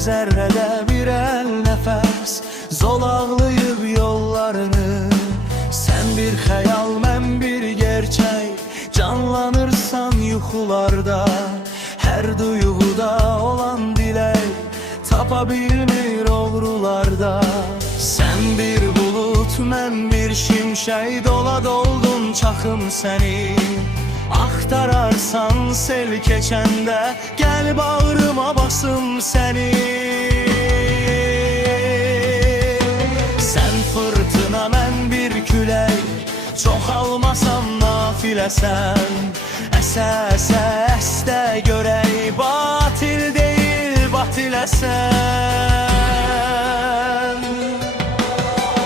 zərrədə bir əl nəfəs zolaqlayıb yollarını. Sən bir xəyal, mən bir gerçək, canlanırsan yuxularda. Hər duyğuda olan dilək tapa bilmir oğrularda. Sən bir bulut, mən bir şimşək, dola doldun çaxım səni. Axtararsan sel keçəndə, gəl bağrıma basım səni. Sən fırtına, mən bir külək, çoxalmasam nafiləsən. Əsə-əsə əsdə görək, batil deyil batiləsən.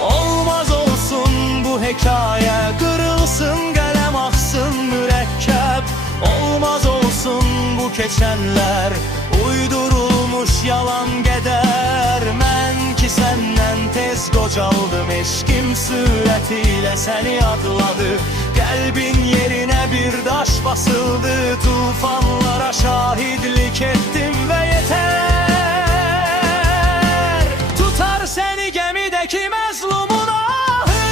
Olmaz olsun bu hekayə, qırılsın qələm, axsın mürəkkəb. Olmaz olsun bu keçənlər, uydurulmuş yalan qədər. Mən ki səndən tez qocaldım, eşqim sürətilə səni adladı. Qəlbin yerinə bir daş basıldı, tufanlara şahidlik etdim və yetər. Tutar səni gəmidəki məzlumun ahı.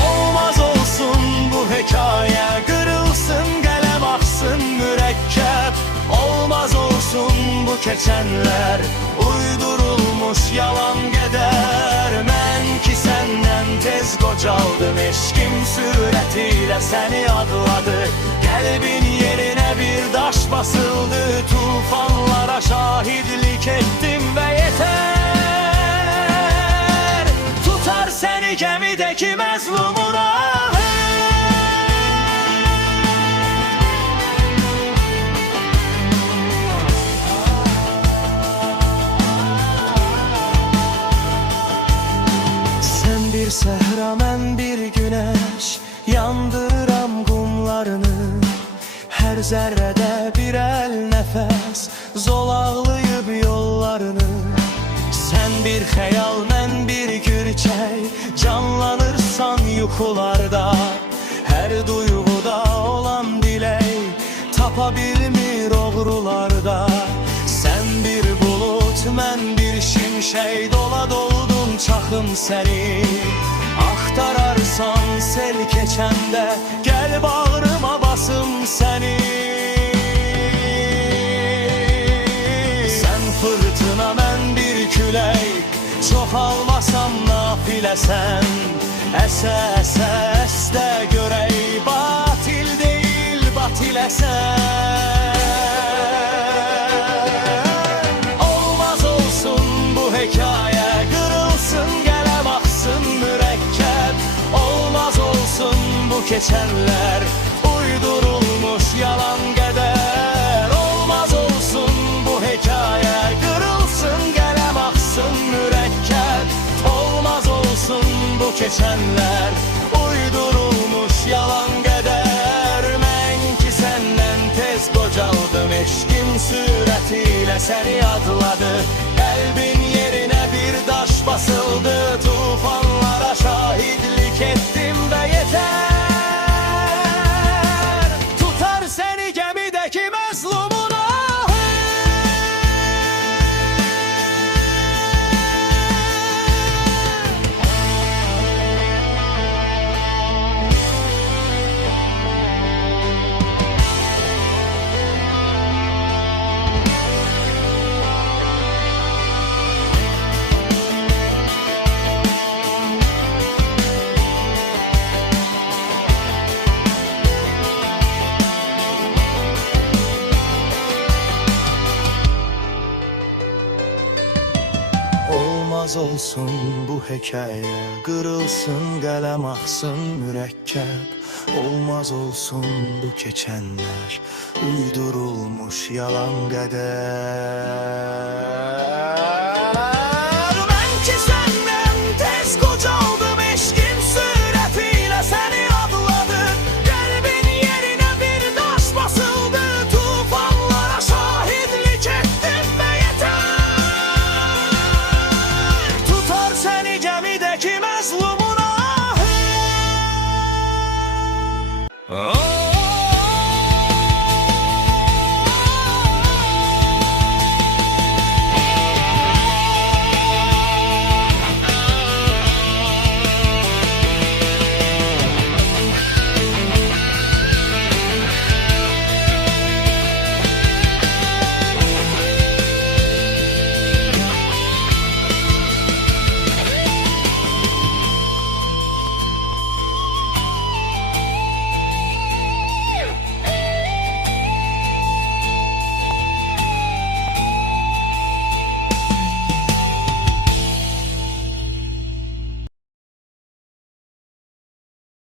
Olmaz olsun bu hekayə, qırılsın qələm, axsın mürəkkəb. Olmaz olsun bu keçənlər, uydurulmuş yalan qədər. Mən ki səndən tez qocaldım, eşqim sürətilə səni adladı. Qəlbin yerinə bir daş basıldı, tufanlara şahidlik etdim və yetər. Tutar səni gəmidəki məzlumun ahı. Bir səhra, mən bir günəş, yandırıram qumlarını. Hər zərrədə bir əl nəfəs zolaqlayıb yollarını. Sən bir xəyal, mən bir gürçək, canlanırsan yuxularda. Hər duyğuda olan dilək tapa bilmir oğrularda. Sən bir bulut, mən bir şimşək, dola doldun çaxım səni. Axtararsan sel keçəndə, gəl bağrıma basım səni. Sən fırtına, mən bir külək, çoxalmasam nafiləsən. Əsə-əsə əsdə görək, batil deyil batiləsən. Olmaz olsun bu hekayə, qırılsın qələm, axsın mürəkkəb. Olmaz olsun bu keçənlər, uydurulmuş yalan qədər. Olmaz olsun bu hekayə, qırılsın qələm, axsın mürəkkəb. Olmaz olsun bu keçənlər, uydurulmuş yalan qədər. Mən ki səndən tez qocaldım, eşqim sürətilə səni adladı. Qəlbin yerinə bir daş basıldı, tufanlara şahidlik etdim və yetər. Tutar səni gəmidəki məzlumun ahı. Olmaz olsun bu hekayə, qırılsın qələm, axsın mürəkkəb. Olmaz olsun bu keçənlər, uydurulmuş yalan qədər. Mən ki səndən tez qocaldım, eşqim sürətilə səni adladı. Qəlbin yerinə bir daş basıldı, tufanlara şahidlik etdim və yetər. Tutar səni gəmidəki məzlumun ahı.